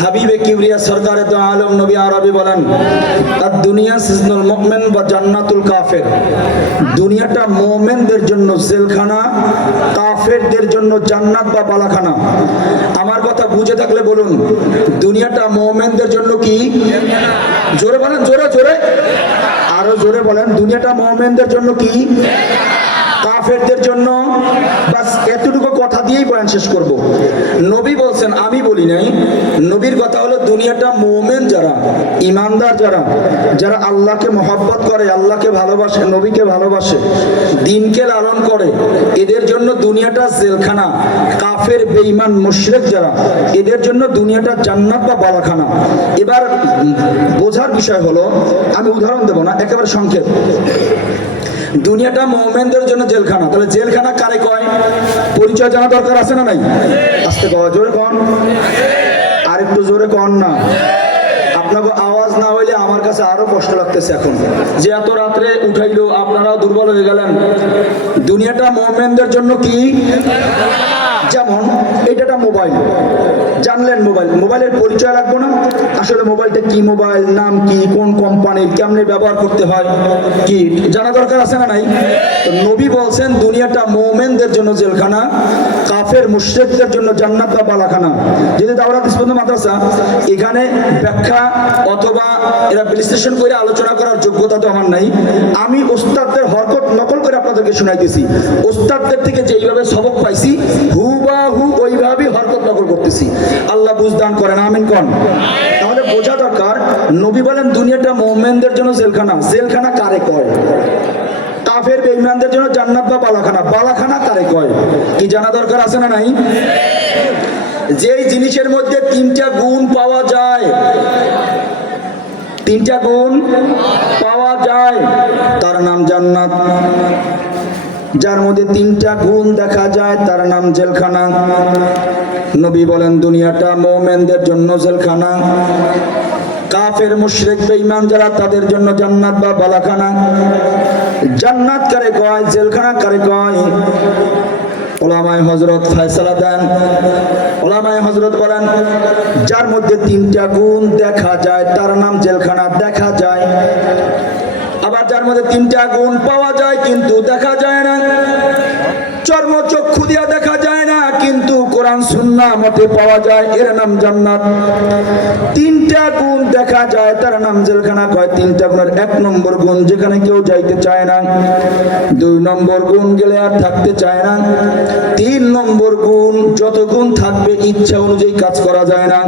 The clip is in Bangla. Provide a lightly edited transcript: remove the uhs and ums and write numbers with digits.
হাবিবে কিবরিয়া সরকারে তো আলম নবী আরবি বলেন, আর দুনিয়া সিজনুল মুমিন বা জান্নাতুল কাফের। দুনিয়াটা মুমিনদের জন্য জেলখানা, কাফেরদের জন্য জান্নাত বা বালাখানা। আমার কথা বুঝে থাকলে বলুন, দুনিয়াটা মুমিনদের জন্য কি? জোরে বলেন, জোরে জোরে, আরো জোরে বলেন। দুনিয়াটা মুমিনদের জন্য কি? কাফেরদের জন্য। বাস এতটুকু কথা দিয়েই বয়ান শেষ করব। নবী বলছেন, আমি বলি নাই। নবীর কথা হলো, দুনিয়াটা মুমিন যারা, ইমানদার যারা, যারা আল্লাহকে মহব্বত করে, আল্লাহকে ভালোবাসে, নবীকে ভালোবাসে, দ্বীনকে লালন করে, এদের জন্য দুনিয়াটা জেলখানা। কাফের বেঈমান মুশরিক যারা, এদের জন্য দুনিয়াটা জান্নাত বা বালাখানা। এবার বোঝার বিষয় হলো, আমি উদাহরণ দেব না, একেবারে সংক্ষেপ। দুনিয়াটা মুমিনদের জন্য জেলখানা, তাহলে জেলখানা কারে কয়? পরিচয় জানা দরকার আছে না নাই? আস্তে কও, জোরে কন, আর একটু জোরে কন না। আপনাকে আওয়াজ না হইলে আমার কাছে আরো কষ্ট লাগতেছে এখন, যে এত রাত্রে উঠাইলো, আপনারাও দুর্বল হয়ে গেলেন। দুনিয়াটা মুমিনদের জন্য কি? যেমন এটা মোবাইল, জানলেন মোবাইল, মোবাইলের পরিচয় লাগবে না? আসলে মোবাইলটা কি, মোবাইল নাম কি, কোন কোম্পানির, কেমনে ব্যবহার করতে হয়, কি জানা দরকার আছে না নাই? তো নবী বলছেন, দুনিয়াটা মুমিনদের জন্য জেলখানা, কাফের মুশরিকদের জন্য জান্নাত বা বালাখানা। যদি দাওরাত ইসলাম মাদ্রাসা, এখানে ব্যাখ্যা অথবা এরা বিশ্লেষণ করে আলোচনা করার যোগ্যতা তো আমার নাই। আমি ওস্তাদদের হরকত নকল করে আপনাদেরকে শোনাইতেছি। ওস্তাদদের থেকে যেইভাবে সবক পাইছি, হুবাহু ওইভাবেই হরকত নকল করতেছি। আল্লাহ বুঝদান করেন, আমিন কোন। তাহলে বোঝা দরকার, নবী বলেন দুনিয়াটা মুমিনদের জন্য জেলখানা। জেলখানা কারে কয়? কাফের বেঈমানদের জন্য জান্নাত বা বালাখানা। বালাখানা কারে কয়? কি জানা দরকার আছে না নাই? যেই জিনিসের মধ্যে তিনটা গুণ পাওয়া যায়, তিনটা গুণ পাওয়া যায়, তার নাম জান্নাত। যার মধ্যে তিনটা গুণ দেখা যায়, তার নাম জেলখানা। নবী বলেন, দুনিয়াটা মুমিনদের জন্য জেলখানা, কাফের মুশরিক বেঈমান যারা, তাদের জন্য জান্নাত বা বালাখানা। জান্নাত কারে কয়? জেলখানা কারে কয়? ওলামায়ে হযরত ফয়সালা দেন। ওলামায়ে হযরত বলেন, যার মধ্যে তিনটা গুণ দেখা যায়, তার নাম জেলখানা। দেখা যায়। আবার যার মধ্যে তিনটা গুণ পাওয়া যায় কিন্তু দেখা যায় না, চর্মচক্ষু দিয়া দেখা যায় না, কিন্তু কোরআন সুন্নাহ মতে পাওয়া যায়, এর নাম জান্নাত। তিনটা গুণ দেখা যায়, তার নাম জেলখানা। কয় তিনটা গুণের এক নম্বর গুণ, যেখানে কেউ যাইতে চায় না। দুই নম্বর গুণ, গেলে আর থাকতে চায় না। তিন নম্বর গুণ, যত গুণ থাকবে ইচ্ছা অনুযায়ী কাজ করা যায় না।